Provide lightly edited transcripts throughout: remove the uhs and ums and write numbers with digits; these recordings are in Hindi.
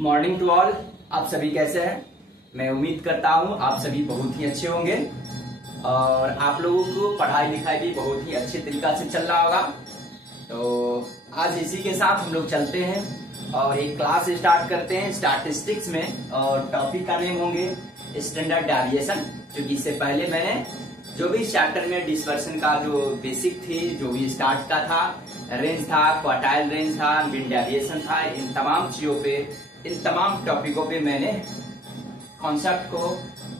Morning to all. आप सभी कैसे हैं? मैं उम्मीद करता हूं आप सभी बहुत ही अच्छे होंगे और आप लोगों को पढ़ाई लिखाई भी बहुत ही अच्छे तरीका से चल रहा होगा। तो आज इसी के साथ हम लोग चलते हैं और एक क्लास स्टार्ट करते हैं स्टैटिस्टिक्स में, और टॉपिक का नेम होंगे स्टैंडर्ड डेविएशन। क्योंकि इससे पहले मैंने जो भी चैप्टर में डिस्पर्शन का जो बेसिक थी, जो भी स्टार्ट का था, रेंज था, क्वार्टाइल रेंज था, मीन डेविएशन था, इन तमाम चीजों पे, इन तमाम टॉपिकों पे मैंने कॉन्सेप्ट को,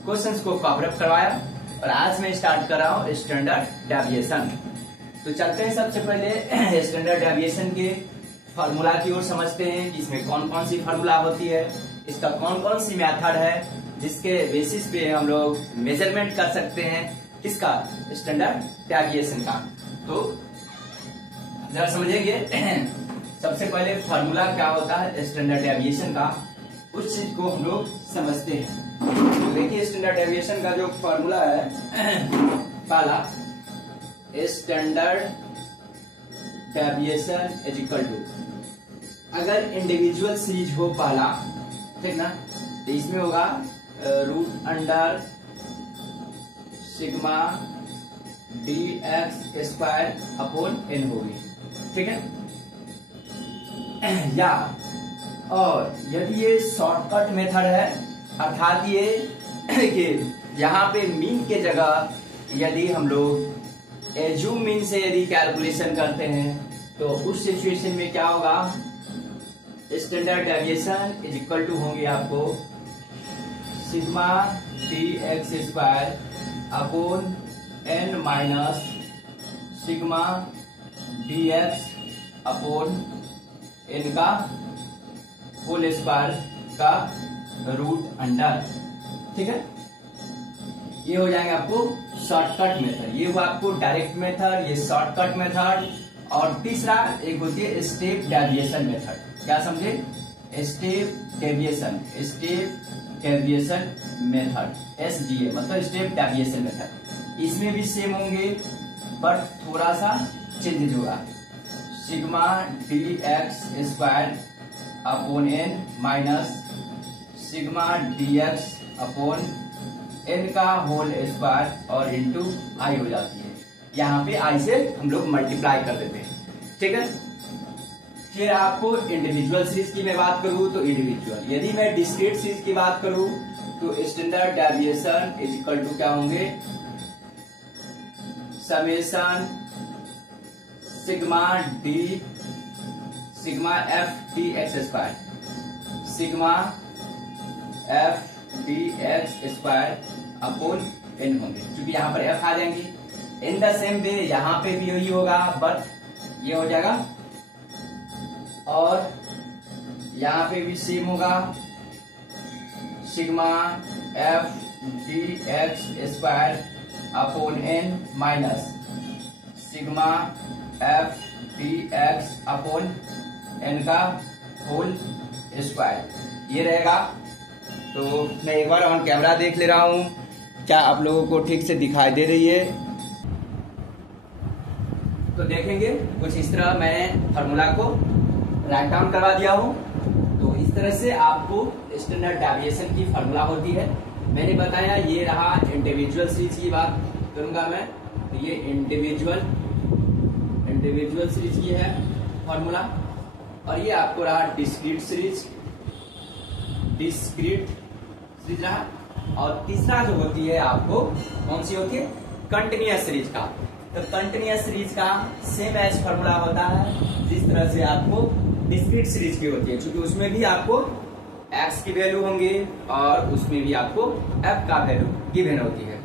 क्वेश्चंस को कवर अप करवाया और आज मैं स्टार्ट कर रहा हूँ स्टैंडर्ड डेविएशन। तो चलते हैं सबसे पहले स्टैंडर्ड डेविएशन के फार्मूला की ओर समझते हैं। इसमें कौन कौन सी फार्मूला होती है, इसका कौन कौन सी मेथड है जिसके बेसिस पे हम लोग मेजरमेंट कर सकते हैं किसका, स्टैंडर्ड डेविएशन का। तो जरा समझेंगे सबसे पहले फार्मूला क्या होता है स्टैंडर्ड डेविएशन का, उस चीज को हम लोग समझते हैं। तो देखिए स्टैंडर्ड डेविएशन का जो फार्मूला है, पहला standard deviation is equal to, अगर इंडिविजुअल सीरीज हो पहला, ठीक ना, तो इसमें होगा root under sigma D x square upon N होगी, ठीक है। या और यदि ये शॉर्टकट मेथड है, अर्थात ये कि यहाँ पे मीन के जगह यदि हम लोग एज्यूम मीन से यदि कैलकुलेशन करते हैं तो उस सिचुएशन में क्या होगा, standard deviation is equal to होंगे आपको sigma D x square upon N minus sigma D x upon N का होल स्क्वायर का रूट अंडर, ठीक है। ये हो जाएंगे आपको शॉर्टकट मेथड, ये हुआ आपको डायरेक्ट मेथड, ये शॉर्टकट मेथड। और तीसरा एक होती है स्टेप डेविएशन मेथड। क्या समझे? Step deviation, step deviation method, SDA मतलब स्टेप डेविएशन मेथड। इसमें भी सेम होंगे बट थोड़ा सा चेंजेज होगा। Sigma D x square upon N minus sigma D x upon N का होल स्क्वायर और इंटू आई हो जाती है। यहाँ पे आई से हम लोग मल्टीप्लाई कर देते हैं, ठीक है। फिर आपको इंडिविजुअल सीरीज की मैं बात करूं तो इंडिविजुअल, यदि मैं डिस्क्रीट सीरीज की बात करूं तो standard deviation is equal to क्या होंगे, summation sigma D sigma F D x square, sigma F D x square upon N होंगे, क्योंकि यहाँ पर एफ आ जाएंगे। इन द सेम वे यहाँ पे भी यही होगा बट ये हो जाएगा, और यहाँ पे भी सेम होगा sigma F D x square upon N minus sigma F D x upon N का होल स्क्वायर, ये रहेगा। तो मैं एक बार ऑन कैमरा देख ले रहा हूं, क्या आप लोगों को ठीक से दिखाई दे रही है? तो देखेंगे कुछ इस तरह मैंने फार्मूला को राइट डाउन करवा दिया हूं। तो इस तरह से आपको स्टैंडर्ड डेविएशन की फार्मूला होती है। मैंने बताया ये रहा इंडिविजुअल सीरीज की बात करूंगा मैं, तो ये इंडिविजुअल सीरीज की है फार्मूला, और ये आपको रहा डिस्क्रीट सीरीज रहा। और तीसरा जो होती है आपको कौन सी होती है, कंटिन्यूअस सीरीज का। तो कंटिन्यूअस सीरीज का सेम एज फार्मूला होता है जिस तरह से आपको डिस्क्रीट सीरीज की होती है, क्योंकि उसमें भी आपको x की वैल्यू होंगी और उसमें भी आपको f का वैल्यू गिवन होती है।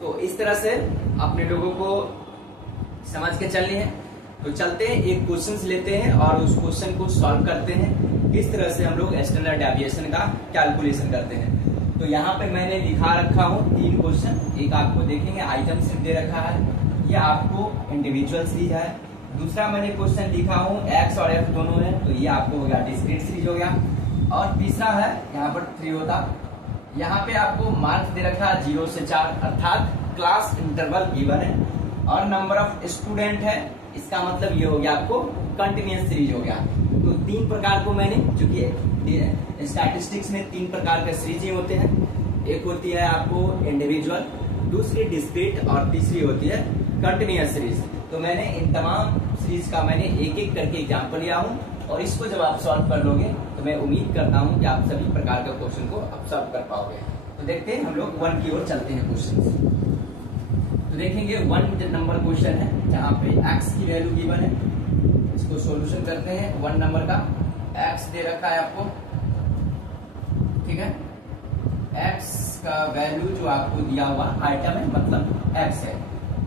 तो इस तरह से अपने लोगों को समझ के चलनी है। तो चलते हैं एक क्वेश्चन लेते हैं और उस क्वेश्चन को सॉल्व करते हैं, किस तरह से हम लोग स्टैंडर्ड डेविएशन का कैलकुलेशन करते हैं। तो यहाँ पे मैंने लिखा रखा हूँ 3 क्वेश्चन, एक आपको देखेंगे आइटम सिर्फ दे रखा है, ये आपको इंडिविजुअल सीरीज है। दूसरा मैंने क्वेश्चन लिखा हूँ x और f दोनों है, तो ये आपको हो गया डिस्क्रीट सीरीज हो गया। और तीसरा है यहाँ पर 3 होता, यहाँ पे आपको मार्क्स दे रखा है 0 से 4, अर्थात क्लास इंटरवल गिवन है और नंबर ऑफ स्टूडेंट है। इसका मतलब ये हो गया आपको कंटिन्यूअस सीरीज हो गया। तो तीन प्रकार को मैंने, चूंकि स्टैटिस्टिक्स में तीन प्रकार के सीरीज होते हैं। एक होती है आपको इंडिविजुअल, दूसरी डिस्क्रीट और तीसरी होती है कंटिन्यूअस सीरीज। तो मैंने इन तमाम सीरीज का मैंने एक एक करके एग्जाम्पल लिया हूँ, और इसको जब आप सॉल्व कर लोगे तो मैं उम्मीद करता हूँ कि आप सभी प्रकार के क्वेश्चन को आप सॉल्व कर पाओगे। तो देखते हैं हम लोग 1 की ओर चलते हैं क्वेश्चन। तो देखेंगे 1 नंबर क्वेश्चन है जहाँ पे x की वैल्यू गिवन है। इसको सॉल्यूशन करते हैं। 1 नंबर का x दे रखा है आपको, ठीक है। x का वैल्यू जो आपको दिया हुआ आइटम है, मतलब x है,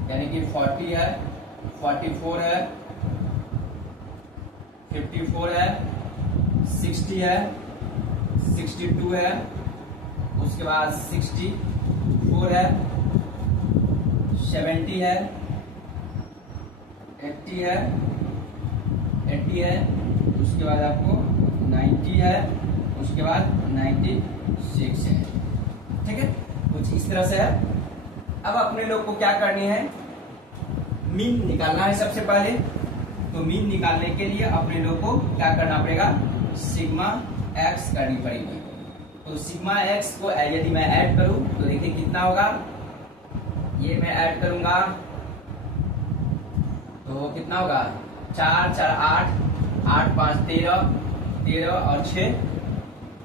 यानी कि 40 है, 44 है, 54 है, 60 है, 62 है, उसके बाद 64 है, 70 है, 80 है, 80 है, उसके बाद आपको 90 है, उसके बाद 96 है, ठीक है। कुछ इस तरह से है। अब अपने लोग को क्या करनी है, मीन निकालना है सबसे पहले। तो मीन निकालने के लिए अपने लोग को क्या करना पड़ेगा, सिग्मा एक्स करनी पड़ेगी। तो सिग्मा एक्स को यदि मैं ऐड करूं तो देखिए कितना होगा, ये मैं ऐड करूंगा तो कितना होगा, 4 4 8, 8 5 13, 13 और 6,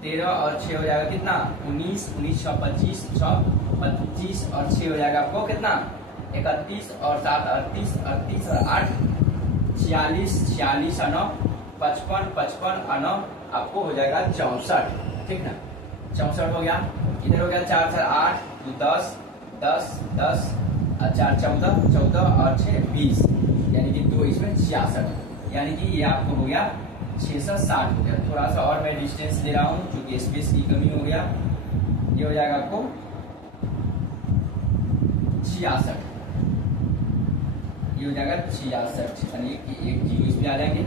13 और 6 हो जाएगा कितना, 19, 19 6 25, 25 और 6 हो जाएगा आपको कितना, 31 और 7 38, 38 और 8 46, 46 और 9 55, 55 और 9 आपको हो जाएगा 64, ठीक ना। 64 हो गया। इधर हो गया 4 4 8, 10 10 10 और 4 14 14 और 6 20, यानी कि 2 इसमें 66, यानी कि ये आपको हो गया 660 हो गया। थोड़ा सा और मैं डिस्टेंस दे रहा हूँ क्योंकि स्पेस की कमी हो गया। ये हो जाएगा आपको 66, ये हो जाएगा 66, यानी कि एक जीरो इस पे आ जाएंगे।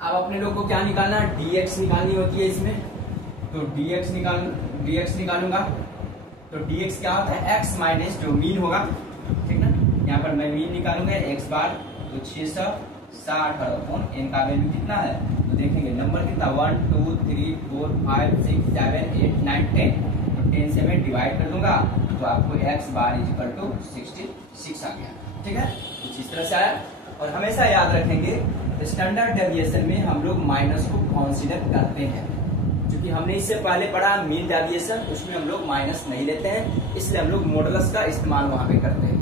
अब अपने लोग को क्या निकालना, dx निकालनी होती है इसमें। तो dx निकालूंगा तो dx क्या होता है, x माइनस जो मीन होगा, ठीक ना। यहाँ पर मैं मीन निकालूंगा x बार, तो 660 और n का वैल्यू कितना है, तो देखेंगे नंबर कितना, 1 2 3 4 5 6 7 8 9 10। तो 10 से मैं डिवाइड कर दूंगा तो आपको x bar is equal to 66 आ गया, ठीक है। कुछ इस तरह से आया। और हमेशा याद रखेंगे स्टैंडर्ड डेविएशन में हम लोग माइनस को कंसीडर करते हैं, क्योंकि हमने इससे पहले पढ़ा मीन डेविएशन, उसमें हम लोग माइनस नहीं लेते हैं, इसलिए हम लोग मॉडुलस का इस्तेमाल वहां पे करते हैं।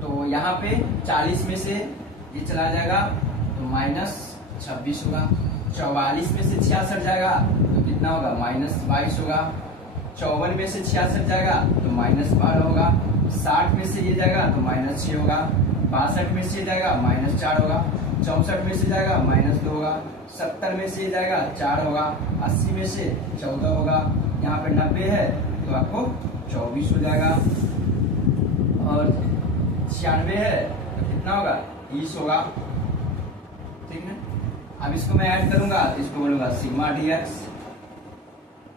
तो यहाँ पे 40 में से ये चला जाएगा तो माइनस 26 होगा, 44 में से 66 जाएगा तो कितना होगा, माइनस 22 होगा, 54 में से 66 जाएगा तो माइनस 12 होगा, 60 में से ये जाएगा तो माइनस 6 होगा, 62 में से जाएगा माइनस 4 होगा, 64 में से जाएगा माइनस 2 होगा, 70 में से जाएगा 4 होगा, 80 में से 14 होगा, यहाँ पे 90 है तो आपको 24 हो जाएगा, और 96 है तो कितना होगा, 30 होगा, ठीक है। अब इसको मैं ऐड करूंगा, इसको बोलूंगा सिग्मा dx,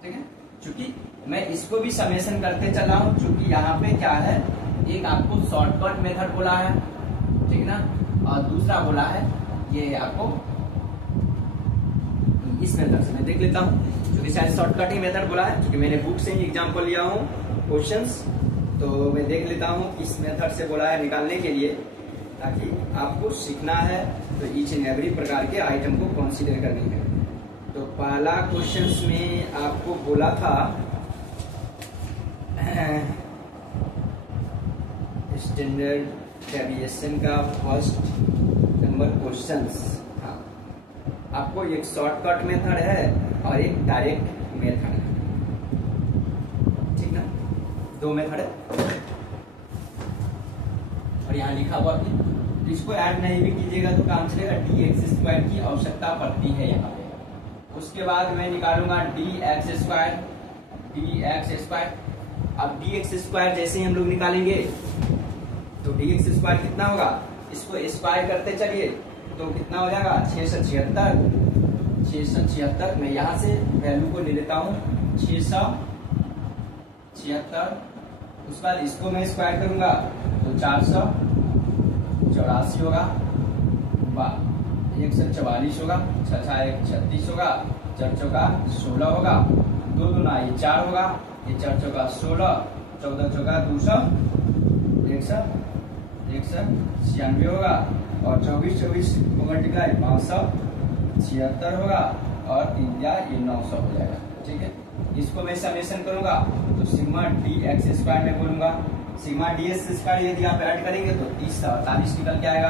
ठीक है। चूंकि मैं इसको भी समेशन करते चला हूं, चूंकि यहाँ पे क्या है, एक आपको शॉर्टकट मेथड बोला है, ठीक ना, और दूसरा बोला है ये आपको इस मेथड से। मैं देख लेता हूँ, क्योंकि शायद शॉर्टकट ही मेथड बोला है, क्योंकि मैंने बुक से ही एग्जांपल लिया हूँ क्वेश्चंस, तो मैं देख लेता हूँ इस मेथड से बोला है निकालने के लिए, ताकि आपको सीखना है तो ईच एंड एवरी प्रकार के आइटम को कंसीडर करनी है। तो पहला क्वेश्चंस में आपको बोला था स्टैंडर्ड डेविएशन का फर्स्ट नंबर क्वेश्चंस, हाँ, आपको एक शॉर्टकट मेथड है और एक डायरेक्ट मेथड है, ठीक ना, 2 मेथड है। और यहाँ लिखा हुआ कि इसको ऐड नहीं भी कीजिएगा तो काम चलेगा, dx² की आवश्यकता पड़ती है यहाँ पे। उसके बाद मैं निकालूंगा dx²। अब dx² जैसे ही हम लोग निकालेंगे तो dx² कितना होगा, इसको स्क्वायर करते चलिए तो कितना हो जाएगा, 676। मैं यहाँ से वैल्यू को ले लेता हूँ 676। उसके बाद इसको मैं स्क्वायर करूंगा तो 484 होगा, एक 44 होगा, 6 एक 36 होगा, 4 चौका 16 होगा, 2 दूना ये 4 होगा, ये 4 चौका 16, 14 चौका 200, 196 होगा, और 24 को मल्टीप्लाई 576 होगा, और 3 ये 900 हो जाएगा। ठीक है, इसको मैं समेशन करूंगा तो सिग्मा डी एक्स स्क्वायर में बोलूंगा, सिग्मा डी एक्स स्क्वायर यदि आप ऐड करेंगे तो 3048 निकल के आएगा,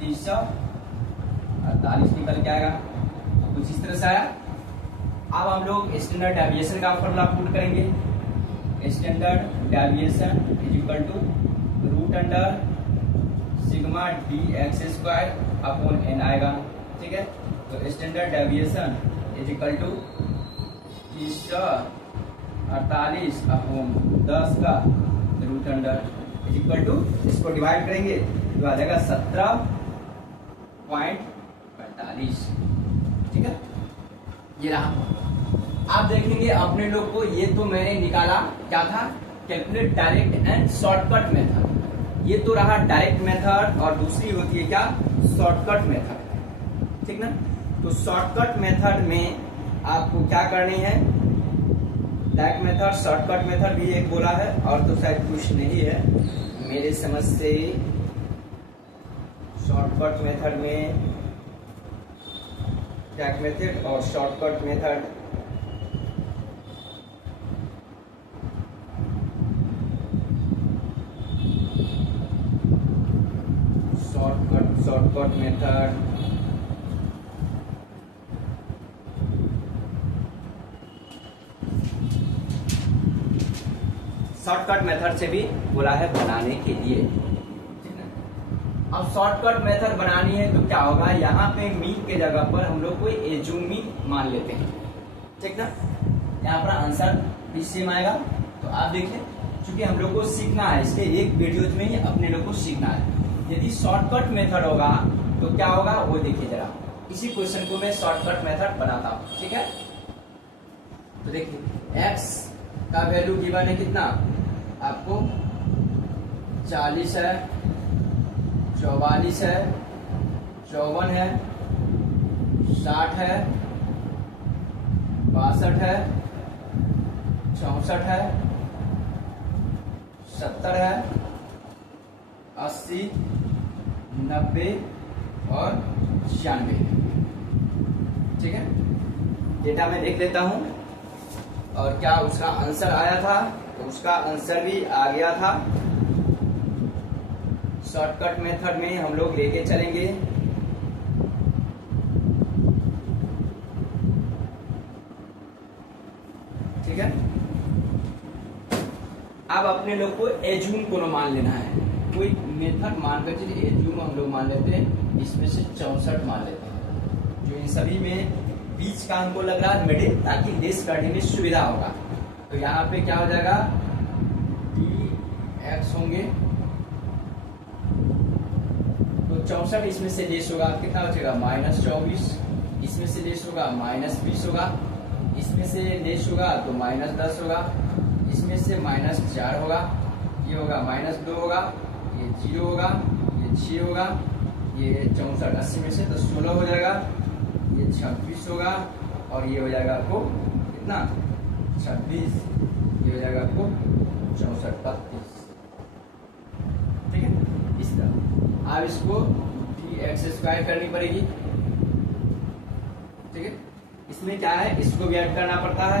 3048 निकल के आएगा। तो कुछ इस तरह से आया। अब हम लोग स्टैंडर्ड डेविएशन का फॉर्मूला पुट करेंगे। Standard deviation is equal to root under sigma D x square upon N आएगा। ठीक है, तो standard deviation is equal to 3048 upon 10 का root under is equal to, इसको डिवाइड करेंगे तो आ जाएगा 17.45। ठीक है, ये रहा। आप देखेंगे अपने लोग को, ये तो मैंने निकाला क्या था, calculate direct and shortcut method. ये तो रहा डायरेक्ट मेथड, और दूसरी होती है क्या, शॉर्टकट मेथड। ठीक ना, तो शॉर्टकट मेथड में आपको क्या करनी है, डायरेक्ट मेथड, शॉर्टकट मेथड भी एक बोला है, और तो शायद कुछ नहीं है मेरे समझ से। शॉर्टकट मेथड में डायरेक्ट मेथड और shortcut method, shortcut method shortcut method से भी बोला है बनाने के लिए। ठीक है, अब शॉर्टकट मेथड बनानी है तो क्या होगा, यहाँ पे मीन के जगह पर हम लोग कोई एज्यूम मीन मान लेते हैं। ठीक ना, यहाँ पर आंसर भी सेम आएगा। तो आप देखिए, क्योंकि हम लोग को सीखना है, इसके एक वीडियो में ही अपने लोग को सीखना है। यदि शॉर्टकट मेथड होगा तो क्या होगा वो देखिए जरा, इसी क्वेश्चन को मैं शॉर्टकट मेथड बनाता हूँ। ठीक है, तो देखिए x का वैल्यू गिवन है कितना आपको, 40 है, 44 है, 54 है, 60 है, 62 है, 64 है, 70 है, 80, 90 और 96। ठीक है, डेटा में देख लेता हूं, और क्या उसका आंसर आया था, तो उसका आंसर भी आ गया था। शॉर्टकट मेथड में हम लोग लेके चलेंगे, ठीक है। अब अपने लोग को एज्यूम को मान लेना है, कोई मेथड मानकर चलिए, एज्यूम हम लोग मान लेते हैं, इसमें से 64 मान लेते हैं, जो इन सभी में बीच का हमको लग रहा है मिडिल, ताकि लेस करने में सुविधा होगा। तो यहाँ पे क्या हो जाएगा, dx होंगे, तो 64 इसमें से लेस होगा, कितना बचेगा -24, इसमें से लेस होगा -20 होगा, इसमें से लेस होगा तो -10 होगा, इसमें से -4 होगा, ये होगा -2 होगा, ये 0 होगा, ये 6 होगा, ये 64 80 में से तो 16 हो जाएगा, ये 26 होगा, और ये हो जाएगा आपको कितना 26, ये हो जाएगा आपको 64 32। ठीक है, इस तरह आप इसको dx² करनी पड़ेगी। ठीक है, इसमें क्या है, इसको भी ऐड करना पड़ता है,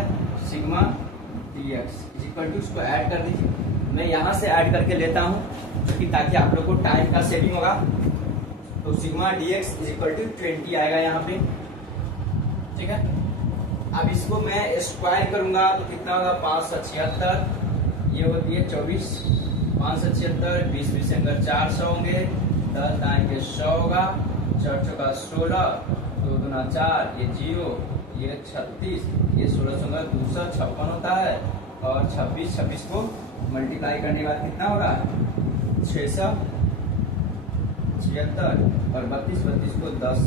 सिग्मा dx इक्वल टू, इसको ऐड कर दीजिए। मैं यहां से ऐड करके लेता हूं, क्योंकि ताकि आप लोग को टाइम का सेविंग होगा। तो सिग्मा dx इक्वल टू 20 आएगा यहाँ पे। ठीक है, अब इसको मैं स्क्वायर करूंगा तो कितना होगा, 576, ये होती है 24, 576, 20 20 अंदर 400 होंगे, 10 दाएंगे 100 होगा, 4 चौका 16, 2 दूना 4, ये 0, ये 36, ये 16 अंदर 256 होता है, और 26 को मल्टीप्लाई करने के बाद कितना होगा 676, और 32 को 10,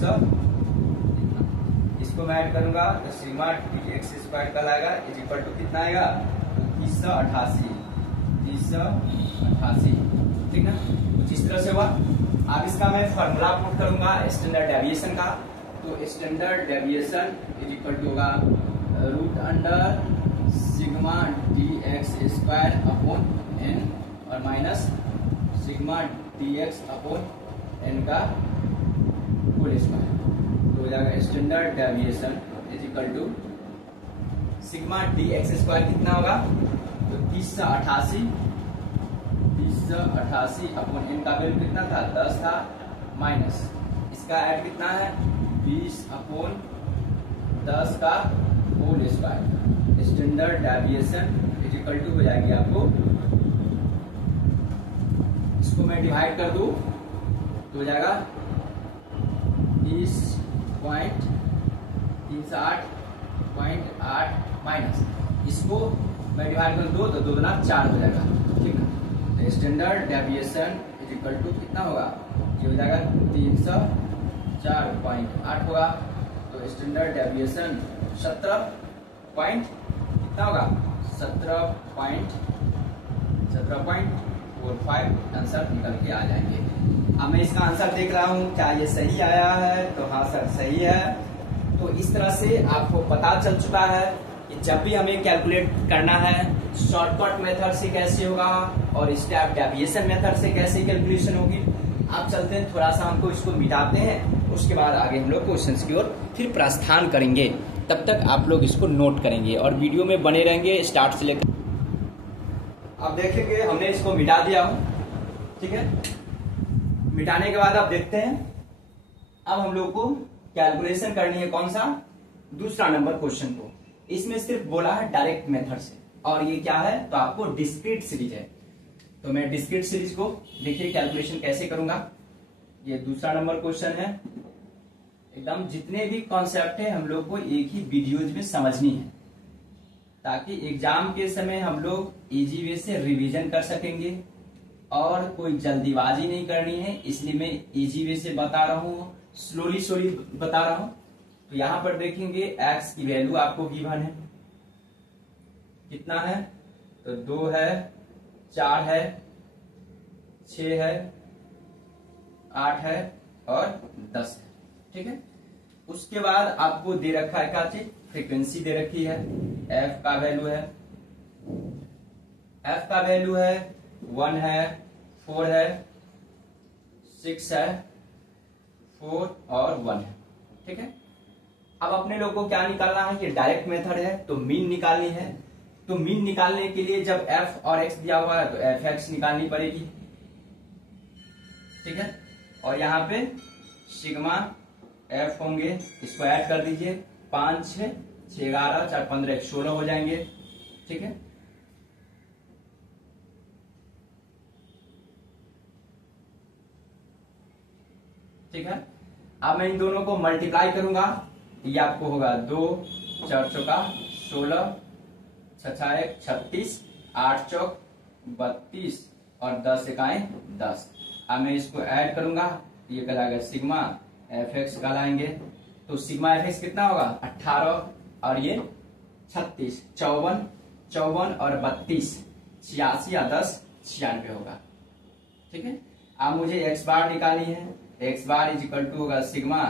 इसको मैं ऐड करूंगा तो सिग्मा dx² कल आएगा, इज इक्वल टू कितना आएगा, 388। ठीक ना, कुछ इस तरह से हुआ। अब इसका मैं फॉर्मूला पुट करूंगा स्टैंडर्ड डेविएशन का। तो standard deviation is equal to होगा root under sigma D x square upon n और minus sigma D x upon N का होल स्क्वायर। तो हो जाएगा standard deviation is equal to sigma D x square कितना होगा, तो 3088 अपॉन एन का वैल्यू कितना था 10 था, माइनस इसका ऐड कितना है 20 अपॉन 10 का whole square. Standard deviation is equal to हो जाएगी आपको, इसको मैं डिवाइड कर दूं तो हो जाएगा 30.38 माइनस इसको मैं डिवाइड कर दो तो 2 दूना 4 हो जाएगा। ठीक है, तो standard deviation is equal to कितना होगा, ये हो जाएगा 304.8 होगा। तो स्टैंडर्ड डेविएशन 17 पॉइंट कितना होगा 17.45 आंसर निकल के आ जाएंगे। अब मैं इसका आंसर देख रहा हूँ क्या ये सही आया है, तो हाँ सर सही है। तो इस तरह से आपको पता चल चुका है कि जब भी हमें कैलकुलेट करना है शॉर्टकट मेथड से कैसे होगा और स्टेप डेविएशन मेथड से कैसे कैलकुलेशन होगी। आप चलते हैं थोड़ा सा हमको इसको मिटाते हैं, उसके बाद आगे हम लोग क्वेश्चंस की ओर फिर प्रस्थान करेंगे। तब तक आप लोग इसको नोट करेंगे और वीडियो में बने रहेंगे स्टार्ट से लेकर। अब देखेंगे हमने इसको मिटा दिया हूं, ठीक है। मिटाने के बाद आप देखते हैं अब हम लोग को कैलकुलेशन करनी है कौन सा, दूसरा नंबर क्वेश्चन को। इसमें सिर्फ बोला है डायरेक्ट मेथड से और ये क्या है तो आपको डिस्क्रीट सीरीज है। तो मैं डिस्क्रीट सीरीज को देखिए कैलकुलेशन कैसे करूंगा। ये दूसरा नंबर क्वेश्चन है। एकदम जितने भी कॉन्सेप्ट है हम लोग को एक ही वीडियोज में समझनी है ताकि एग्जाम के समय हम लोग इजी वे से रिवीजन कर सकेंगे और कोई जल्दीबाजी नहीं करनी है, इसलिए मैं इजी वे से बता रहा हूँ, स्लोली बता रहा हूँ। तो यहां पर देखेंगे एक्स की वैल्यू आपको गिवन है, कितना है तो 2 है, 4 है, 6 है, 8 है और 10 है। ठीक है, उसके बाद आपको दे रखा है क्या चीज, फ्रीक्वेंसी दे रखी है। एफ का वैल्यू है 1 है, 4 है, 6 है, 4 और 1 है। ठीक है, अब अपने लोग को क्या निकालना है, ये डायरेक्ट मेथड है तो मीन निकालनी है। तो मीन निकालने के लिए जब एफ और एक्स दिया हुआ है तो एफ एक्स निकालनी पड़ेगी। ठीक है, और यहाँ पे सिग्मा एफ होंगे, इसको ऐड कर दीजिए 5 6 6 11 4 15 1 16 हो जाएंगे। ठीक है, ठीक है, अब मैं इन दोनों को मल्टीप्लाई करूंगा, ये आपको होगा 2 4 चौका 16 6 6 1 36 8 चौक 32 और 10 इकाएं 10। अब मैं इसको ऐड करूंगा, ये कहलाएगा सिग्मा एफ एक्स कहलाएंगे। तो सिग्मा एफ एक्स कितना होगा 18 और ये 36 54 और 32 86 या 10 96 होगा। ठीक है, अब मुझे एक्स बार निकालनी है। X bar is equal to होगा sigma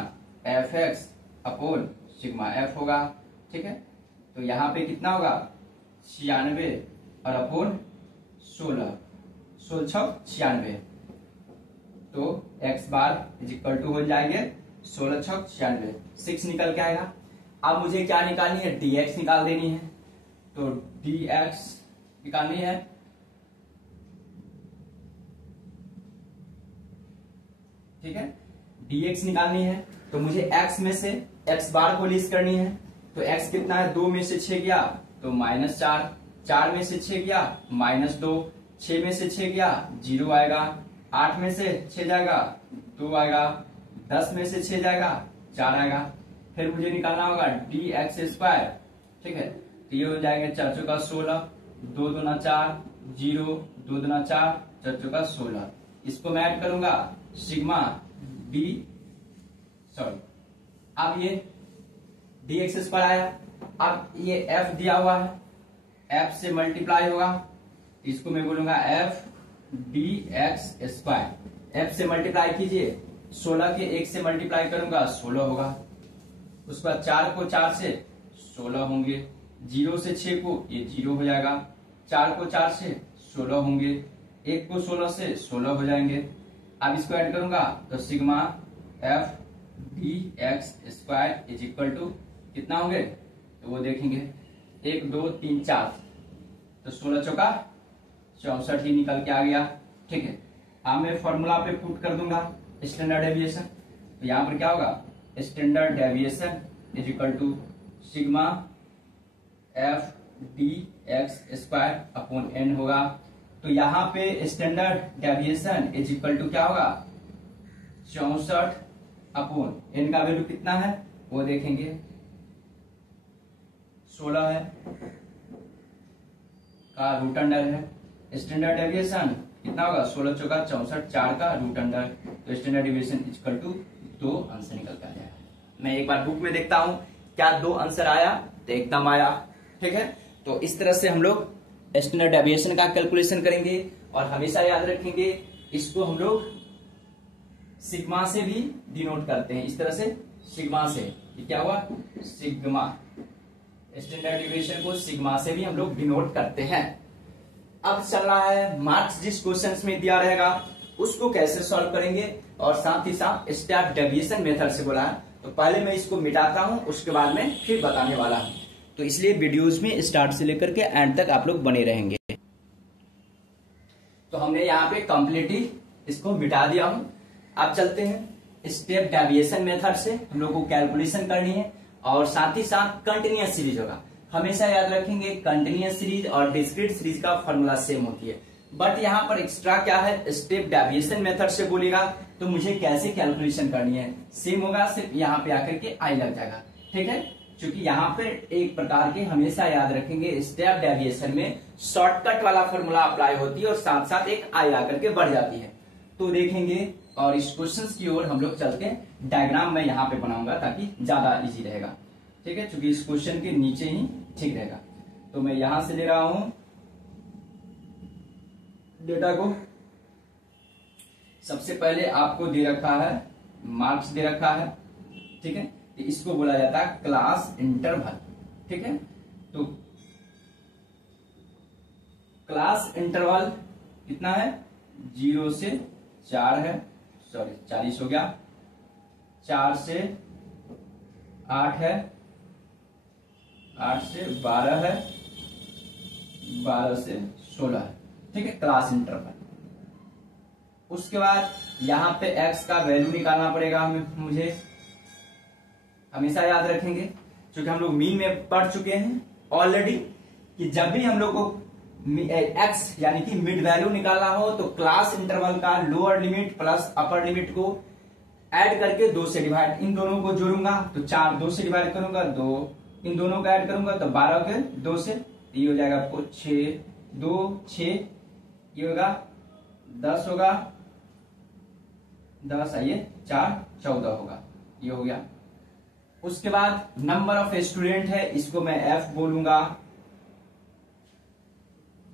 f x upon sigma f होगा। ठीक है, तो यहाँ पे कितना होगा 96 और अपोन 16 96। तो X bar is equal to हो जाएंगे 16 96 6 निकल के आएगा। अब मुझे क्या निकालनी है, डी एक्स निकाल देनी है। तो डी एक्स निकालनी है, ठीक है, dx निकालनी है। तो मुझे x में से x बार को लिस्ट करनी है। तो x कितना है, 2 में से 6 गया तो -4, 4 में से 6 गया -2, 6 में से 6 गया 0 आएगा, 8 में से 6 जाएगा 2 आएगा, 10 में से 6 जाएगा 4 आएगा। फिर मुझे निकालना होगा dx²। ठीक है, तो ये हो जाएगा 4 चौका 16, 2 दूना 4 0, 2 दूना 4 4 चौका 16। इसको मैं ऐड करूंगा सिग्मा डी अब ये dx² आया। अब ये f दिया हुआ है, f से मल्टीप्लाई होगा, इसको मैं बोलूंगा f dx²। f से मल्टीप्लाई कीजिए, 16 के 1 से मल्टीप्लाई करूंगा 16 होगा। उसके बाद 4 को 4 से 16 होंगे, 0 से 6 को ये 0 हो जाएगा, 4 को 4 से 16 होंगे, 1 को 16 से 16 हो जाएंगे। अब इसको ऐड करूंगा तो sigma F D x square is equal to कितना होंगे, तो वो देखेंगे 1 2 3 4, तो 16 चौका 64 ही निकल के आ गया। ठीक है, अब मैं फॉर्मूला पे पुट कर दूंगा स्टैंडर्ड डेविएशन, तो यहाँ पर क्या होगा, standard deviation is equal to sigma F D x square upon N होगा। तो यहाँ पे standard deviation is equal to क्या होगा, 64 अपॉन एन का वैल्यू कितना है वो देखेंगे, 16 है का रूट अंडर है। स्टैंडर्ड डेविएशन कितना होगा, 16 चौका 64, 4 का रूट अंडर, तो standard deviation equal to 2 answer निकल कर आया। मैं एक बार बुक में देखता हूं क्या 2 आंसर आया, तो एकदम आया। ठीक है, तो इस तरह से हम लोग स्टैंडर्ड डेविएशन का कैलकुलेशन करेंगे और हमेशा याद रखेंगे इसको हम लोग सिग्मा से भी डिनोट करते हैं, इस तरह से सिग्मा से, क्या हुआ सिग्मा, स्टैंडर्ड डेविएशन को सिग्मा से भी हम लोग डिनोट करते हैं। अब चल रहा है मार्क्स जिस क्वेश्चन में दिया रहेगा उसको कैसे सॉल्व करेंगे और साथ ही साथ स्टेप डेविएशन मेथड से बोला है, तो पहले मैं इसको मिटाता हूं उसके बाद में फिर बताने वाला हूं, तो इसलिए वीडियोस में स्टार्ट से लेकर के एंड तक आप लोग बने रहेंगे। तो हमने यहाँ पे कंप्लीटली इसको मिटा दिया हूं। अब चलते हैं स्टेप डेविएशन मेथड से, हम लोग को कैलकुलेशन करनी है और साथ ही साथ कंटिन्यूअस सीरीज होगा। हमेशा याद रखेंगे कंटिन्यूअस सीरीज और डिस्क्रीट सीरीज का फॉर्मूला सेम होती है, बट यहाँ पर एक्स्ट्रा क्या है, स्टेप डेविएशन मेथड से बोलेगा तो मुझे कैसे कैलकुलेशन करनी है, सेम होगा, सिर्फ यहाँ पे आकर के आई लग जाएगा। ठीक है, क्योंकि यहाँ पे एक प्रकार के हमेशा याद रखेंगे स्टेप डेविएशन में शॉर्टकट वाला फॉर्मूला अप्लाई होती है और साथ साथ एक आई आकर के बढ़ जाती है। तो देखेंगे और इस क्वेश्चन की ओर हम लोग चलते हैं। डायग्राम मैं यहाँ पे बनाऊंगा ताकि ज्यादा इजी रहेगा। ठीक है, क्योंकि इस क्वेश्चन के नीचे ही ठीक रहेगा। तो मैं यहां से ले रहा हूं डेटा को। सबसे पहले आपको दे रखा है मार्क्स दे रखा है, ठीक है, तो इसको बोला जाता है क्लास इंटरवल। ठीक है, तो क्लास इंटरवल कितना है, 0 से 4 है, सॉरी 40 हो गया, 4 से 8 है, 8 से 12 है, 12 से 16 है। ठीक है, क्लास इंटरवल। उसके बाद यहां पे x का वैल्यू निकालना पड़ेगा मुझे, हमेशा याद रखेंगे क्योंकि हम लोग मीन में पढ़ चुके हैं ऑलरेडी कि जब भी हम लोग को x यानी कि मिड वैल्यू निकालना हो तो क्लास इंटरवल का lower limit plus upper limit को ऐड करके 2 से डिवाइड, इन दोनों को जोड़ूंगा तो 4, 2 से डिवाइड करूंगा 2, इन दोनों को ऐड करूंगा तो 12 के 2 से, ये हो जाएगा आपको 6, 2 6, ये होगा 10 होगा, 10 आइए 4 14 होगा, ये हो गया। उसके बाद नंबर ऑफ स्टूडेंट है, इसको मैं f बोलूंगा,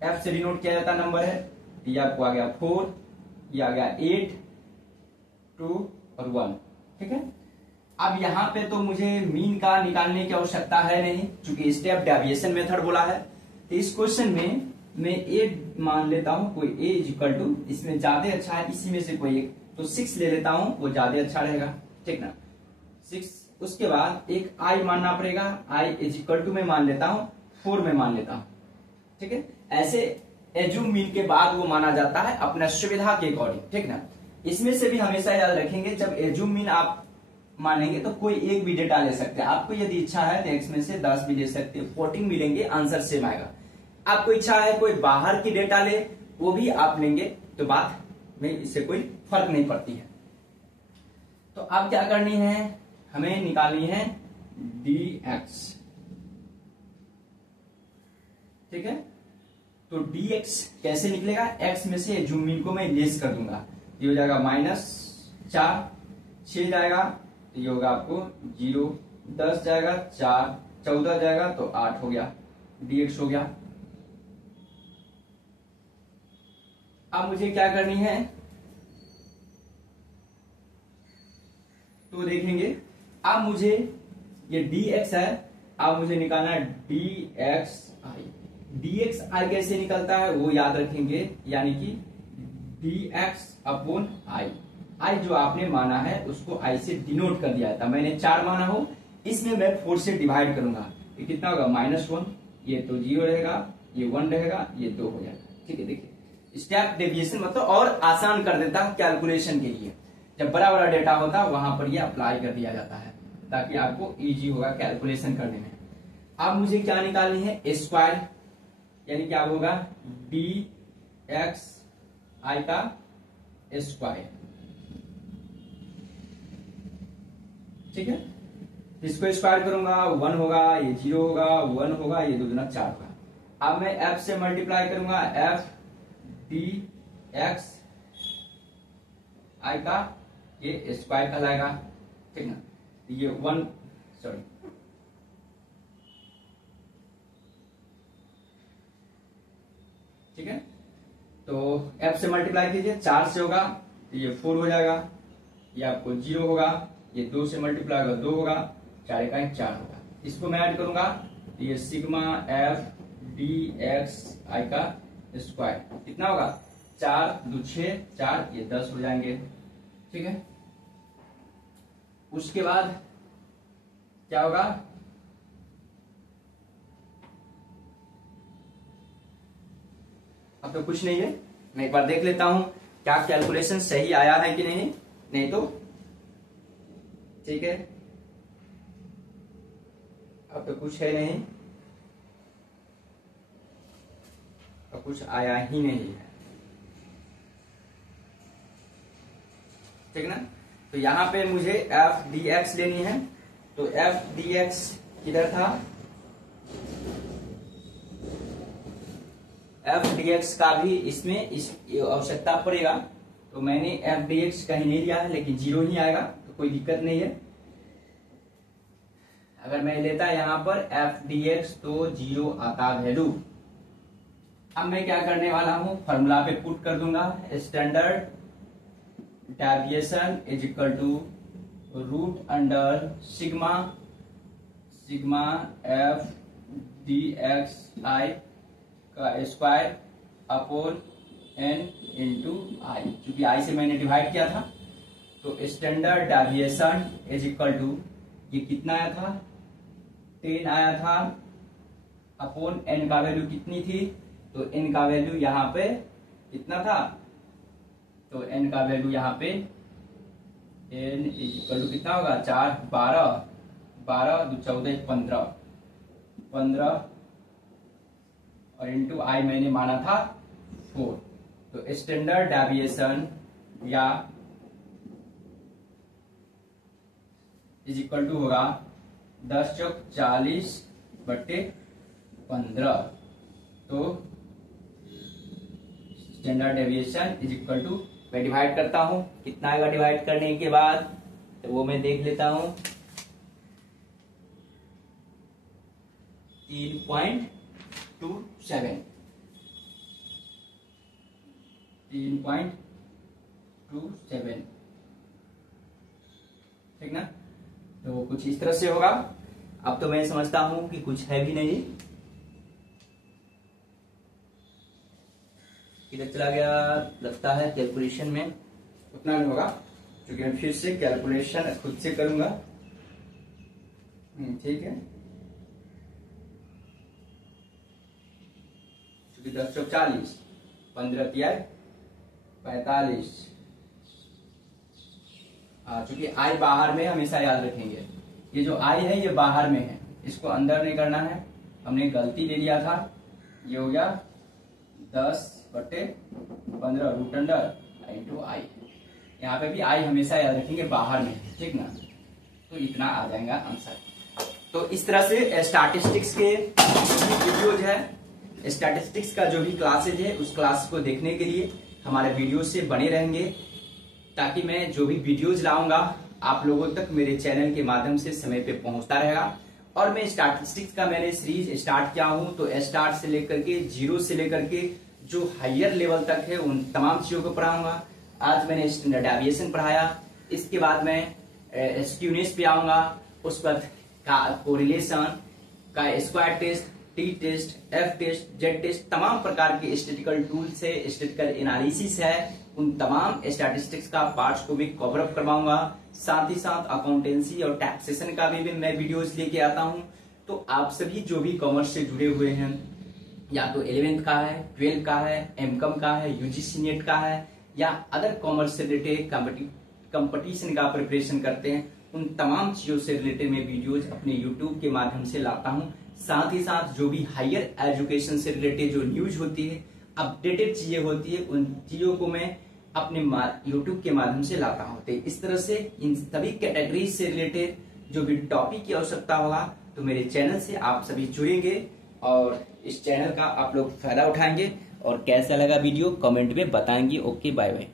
f से डिनोट किया जाता नंबर है, ये आपको आ गया 4, ये आ गया 8, 2 और 1। ठीक है, अब यहाँ पे तो मुझे मीन का निकालने की आवश्यकता है नहीं क्योंकि स्टेप डेविएशन मेथड बोला है। तो इस क्वेश्चन में मैं a मान लेता हूं, कोई a इज इक्वल टू, इसमें ज्यादा अच्छा है इसी में से कोई एक, तो 6 ले लेता हूं, वो ज्यादा अच्छा रहेगा। ठीक ना, 6। उसके बाद एक i मानना पड़ेगा, i इज इक्वल टू मैं मान लेता हूं 4 में मान लेता हूं। ठीक है, ऐसे एज्यूम मीन के बाद वो माना जाता है अपना सुविधा के अकॉर्डिंग। ठीक ना, इसमें से भी हमेशा याद रखेंगे जब एज्यूम मीन आप मानेंगे तो कोई एक भी डेटा ले सकते हैं। आपको यदि इच्छा है तो x में से 10 भी ले सकते हैं, 14 भी लेंगे, आंसर सेम आएगा। आपको इच्छा है कोई बाहर की डेटा ले, वो भी आप लेंगे, तो बात में इससे कोई फर्क नहीं पड़ती है। तो अब क्या करनी है, हमें निकालनी है dx। ठीक है, तो dx कैसे निकलेगा, x में से एज्यूम मीन को मैं लेस कर दूंगा, ये हो जाएगा -4, 6 जाएगा तो ये होगा आपको 0, 10 जाएगा 4, 14 जाएगा तो 8 हो गया, dx हो गया। अब मुझे क्या करनी है, तो देखेंगे अब मुझे ये dx है, अब मुझे निकालना है dxi। dxi कैसे निकलता है वो याद रखेंगे, यानी कि dx अपॉन i। i जो आपने माना है उसको i से डिनोट कर दिया था, मैंने 4 माना हो, इसमें मैं 4 से डिवाइड करूंगा, ये कितना होगा -1, ये तो 0 रहेगा, ये 1 रहेगा, ये 2 हो जाएगा। ठीक है, देखिए स्टेप डेविएशन मतलब और आसान कर देता है कैलकुलेशन के लिए। जब बड़ा बड़ा डेटा होता है वहां पर ये अप्लाई कर दिया जाता है ताकि आपको इजी होगा कैलकुलेशन करने में। अब मुझे क्या निकालनी है, स्क्वायर, यानी क्या होगा dxi का स्क्वायर। ठीक है, इसको स्क्वायर करूंगा 1 होगा, ये 0 होगा, 1 होगा, ये 2 दूना 4 होगा। अब मैं f से मल्टीप्लाई करूंगा, f dx i का ये स्क्वायर कहलाएगा। ठीक ना, ये 1 सॉरी ठीक है, तो f से मल्टीप्लाई कीजिए, 4 से होगा तो ये 4 हो जाएगा, ये आपको 0 होगा, ये 2 से मल्टीप्लाई होगा 2 होगा, 4 का 4 होगा। इसको मैं ऐड करूंगा तो ये सिग्मा f dxi का स्क्वायर कितना होगा, 4 2 6 4, ये 10 हो जाएंगे। ठीक है, उसके बाद क्या होगा, अब तो कुछ नहीं है, मैं एक बार देख लेता हूं क्या कैलकुलेशन सही आया है कि नहीं, नहीं तो ठीक है, अब तो कुछ है नहीं, अब कुछ आया ही नहीं है। ठीक ना, तो यहां पे मुझे f dx लेनी है, तो f dx किधर था, f dx का भी इसमें इस आवश्यकता पड़ेगा, तो मैंने f dx कहीं नहीं लिया है, लेकिन 0 ही आएगा तो कोई दिक्कत नहीं है। अगर मैं लेता यहां पर f dx तो 0 आता वैल्यू। अब मैं क्या करने वाला हूं, फॉर्मूला पे पुट कर दूंगा, standard deviation is equal to root under sigma f dxi का square upon n into I, क्योंकि i से मैंने डिवाइड किया था। तो standard deviation is equal to ये कितना आया था, 10 आया था, अपॉन n का वैल्यू कितनी थी, तो n का वैल्यू यहाँ पे कितना था, तो n का वैल्यू यहाँ पे n इक्वल टू कितना होगा, 4 12 12 2 14 15 15 और इंटू आई मैंने माना था 4। तो स्टैंडर्ड डेविएशन या इज इक्वल टू होगा 10 चौक 40 बट्टे 15। तो standard deviation is equal to, मैं डिवाइड करता हूं, कितना आएगा डिवाइड करने के बाद, तो वो मैं देख लेता हूं, 3.27 3.27। ठीक ना, तो कुछ इस तरह से होगा। अब तो मैं समझता हूं कि कुछ है भी नहीं, किधर चला गया लगता है कैलकुलेशन में, उतना नहीं होगा क्योंकि मैं फिर से कैलकुलेशन खुद से करूंगा। ठीक है, 10 चौक 40 15 तिया 45। चूंकि आई बाहर में हमेशा याद रखेंगे, ये जो आई है ये बाहर में है, इसको अंदर नहीं करना है, हमने गलती ले लिया था। ये हो गया 10/15 रूट अंडर इंटू आई, यहाँ पे भी आई हमेशा याद रखेंगे बाहर में, ठीक ना, तो इतना आ जाएगा आंसर। तो इस तरह से स्टैटिस्टिक्स के वीडियोज है, स्टैटिस्टिक्स का जो भी क्लासेज है उस क्लास को देखने के लिए हमारे वीडियो से बने रहेंगे, ताकि मैं जो भी वीडियोज लाऊंगा आप लोगों तक मेरे चैनल के माध्यम से समय पे पहुंचता रहेगा। और मैं स्टैटिस्टिक्स का मैंने सीरीज स्टार्ट किया हूं, तो स्टार्ट से लेकर के जीरो से लेकर के जो हायर लेवल तक है उन तमाम चीजों को पढ़ाऊंगा। आज मैंने स्टैंडर्ड डेविएशन पढ़ाया, इसके बाद मैं स्क्यूनेस पे आऊंगा, उस पर कोरिलेशन का square test, T test, F test, Z test, तमाम प्रकार के स्टैटिस्टिकल टूल्स है, स्टैटिस्टिकल एनालिसिस है, उन तमाम स्टैटिस्टिक्स का पार्ट्स को भी कवर अप करवाऊंगा। साथ ही साथ अकाउंटेंसी और टैक्सेशन का भी मैं वीडियोस लेके आता हूं। तो आप सभी जो भी कॉमर्स से जुड़े हुए हैं, या तो 11th का है, 12th का है, एमकॉम का है, यूजीसी नेट का है, या अदर कॉमर्स से रिलेटेड कंपटीशन का प्रिपरेशन करते हैं, उन तमाम चीजों से रिलेटेड मैं वीडियोज अपने यूट्यूब के माध्यम से लाता हूं। साथ ही साथ जो भी हायर एजुकेशन से रिलेटेड जो न्यूज होती है, अपडेटेड चीजें होती है, उन चीजों को मैं अपने यूट्यूब के माध्यम से लाता हूं। तो इस तरह से इन सभी कैटेगरीज से रिलेटेड जो भी टॉपिक की आवश्यकता होगा, तो मेरे चैनल से आप सभी जुड़ेंगे और इस चैनल का आप लोग फायदा उठाएंगे। और कैसा लगा वीडियो कमेंट में बताएंगे। Okay, bye bye.